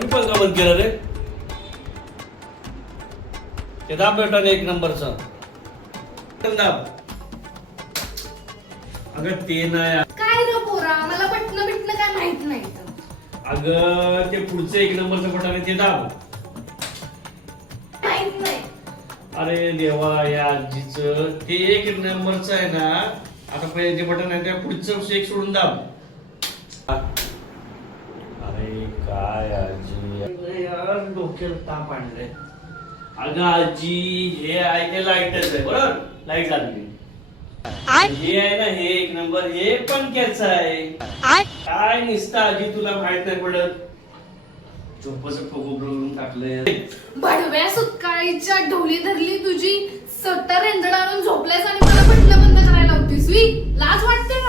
कोणी पंखा बंद केला रे? ते दाब बेटा एक नंबरचा दाब. अगं ते नाही. काय रे पोरा, मला बटन बिटन काय माहित नाही. अगं ते पुढचं एक नंबरचं बटन आहे ते दाब. माहित नाही. अरे देवा, या आजीचं ते एक नंबरचं आहे ना. आता पहिले जे बटन आहे त्या पुढचं एक सोडून दाब. अरे काय आजी यार, डोक्याला ताप आणलाय. अगं आजी हे आहे ते लाईटच आहे बरोबर. लाईट लागली. हे आहे ना हे एक नंबर, हे पंख्याचं आहे. काय निसता आजी तुला माहित नाही पडत. झोपच ठोकून टाकलंय. बडव्या सुटकाळीच्या ढोली धरली तुझी. सट्टा रेंजड आणून झोपल्यास आणि मला बटन बंद करायला होतीस. लाज वाटते